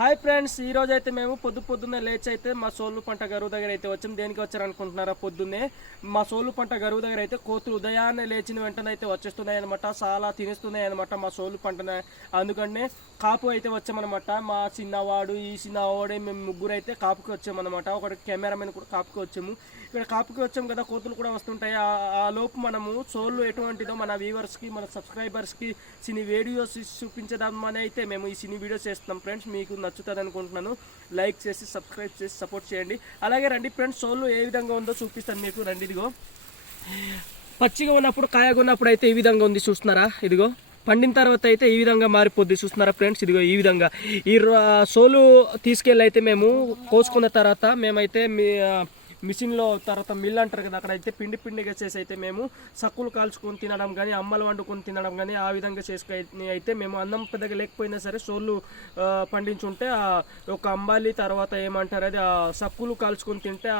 Hi friends, ఈ రోజు అయితే మేము పొద్దున్నే లేచి అయితే మా సోలు పంట గరువు దగ్గర అయితే వచ్చాము. దేనికి వచ్చారనుకుంటున్నారా? పొద్దున్నే మా సోలు పంట గరువు దగ్గర అయితే కోతులు ఉదయాన్నే లేచిన వెంటనే అయితే వచ్చేస్తున్నాయి అనమాట. చాలా తినేస్తున్నాయి అనమాట మా సోలు పంటనే. అందుకనే కాపు అయితే వచ్చామన్నమాట. మా చిన్నవాడు, ఈ చిన్నవాడే, మేము ముగ్గురు అయితే కాపుకి వచ్చామన్నమాట. ఒకటి కెమెరామెన్ కూడా కాపుకి వచ్చాము. ఇక్కడ కాపుకి వచ్చాము కదా, కోతులు కూడా వస్తుంటాయి. ఆ లోపు మనము సోలు ఎటువంటిదో మన వ్యూవర్స్కి, మన సబ్స్క్రైబర్స్కి సినీ వీడియోస్ చూపించదామని అయితే మేము ఈ సినీ వీడియోస్ చేస్తున్నాం ఫ్రెండ్స్. మీకు నచ్చుతుంది అనుకుంటున్నాను. లైక్ చేసి సబ్స్క్రైబ్ చేసి సపోర్ట్ చేయండి. అలాగే రండి ఫ్రెండ్స్, సోలు ఏ విధంగా ఉందో చూపిస్తాను మీకు. రండి, ఇదిగో పచ్చిగా ఉన్నప్పుడు, కాయగా ఉన్నప్పుడు అయితే ఈ విధంగా ఉంది, చూస్తున్నారా? ఇదిగో పండిన తర్వాత అయితే ఈ విధంగా మారిపోద్ది, చూస్తున్నారా ఫ్రెండ్స్? ఇదిగో ఈ విధంగా ఈ సోలు తీసుకెళ్ళి అయితే మేము కోసుకున్న తర్వాత మేమైతే మిషన్లో తర్వాత మిల్ అంటారు కదా, అక్కడ అయితే పిండిగా చేసి అయితే మేము సక్కులు కాల్చుకొని తినడం కానీ, అమ్మలు వండుకొని తినడం కానీ ఆ విధంగా చేసుకొని అయితే మేము అన్నం పెద్దగా లేకపోయినా సరే సోళ్ళు పండించుంటే ఒక అంబాలి తర్వాత ఏమంటారు అది సక్కులు కాల్చుకొని తింటే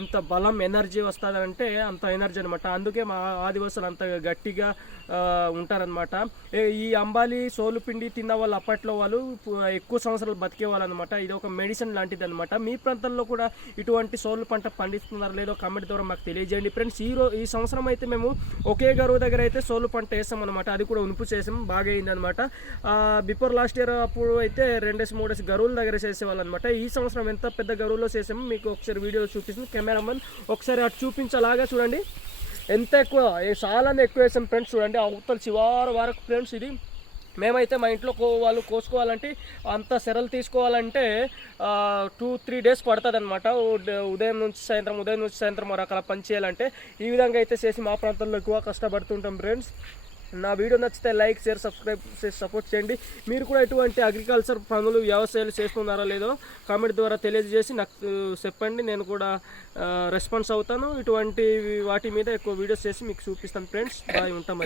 ఎంత బలం ఎనర్జీ వస్తుందంటే అంత ఎనర్జీ అనమాట. అందుకే మా ఆదివాసులు అంత గట్టిగా ఉంటారనమాట. ఈ అంబాలి సోలు పిండి తిన్న వాళ్ళు అప్పట్లో వాళ్ళు ఎక్కువ సంవత్సరాలు బతికే వాళ్ళు అనమాట. ఇది ఒక మెడిసిన్ లాంటిది అనమాట. మీ ప్రాంతంలో కూడా ఇటువంటి సోలు పంట పండిస్తున్నారో లేదో కామెంట్ ద్వారా మాకు తెలియజేయండి ఫ్రెండ్స్. ఈ సంవత్సరం అయితే మేము ఒకే గరువు దగ్గర అయితే సోలు పంట వేసాం అనమాట. అది కూడా ఉనుపు చేసాం, బాగా అయింది అనమాట. బిఫోర్ లాస్ట్ ఇయర్ అప్పుడు అయితే 2-3 గరువుల దగ్గర చేసేవాళ్ళు అనమాట. ఈ సంవత్సరం ఎంత పెద్ద గరువులో చేసాము మీకు ఒకసారి వీడియో చూపిస్తుంది. కెమెరామెన్ ఒకసారి అటు చూపించలాగా చూడండి. ఎంత ఎక్కువ, చాలానే ఎక్కువ వేసాం ఫ్రెండ్స్. చూడండి అవతల చివరి వరకు ఫ్రెండ్స్. ఇది మేమైతే మా ఇంట్లో వాళ్ళు కోసుకోవాలంటే అంత సెరలు తీసుకోవాలంటే 2-3 డేస్ పడుతుంది అనమాట. ఉదయం నుంచి సాయంత్రం రకాల పని చేయాలంటే ఈ విధంగా అయితే చేసి మా ప్రాంతంలో ఎక్కువ కష్టపడుతుంటాం ఫ్రెండ్స్. నా వీడియో నచ్చితే లైక్, షేర్, సబ్స్క్రైబ్ చేసి సపోర్ట్ చేయండి. మీరు కూడా ఇటువంటి అగ్రికల్చర్ పనులు, వ్యవసాయాలు చేస్తున్నారా లేదో కామెంట్ ద్వారా తెలియజేసి నాకు చెప్పండి. నేను కూడా రెస్పాన్స్ అవుతాను. ఇటువంటి వాటి మీద ఎక్కువ వీడియోస్ చేసి మీకు చూపిస్తాను ఫ్రెండ్స్. బాయ్, ఉంటాం మరి.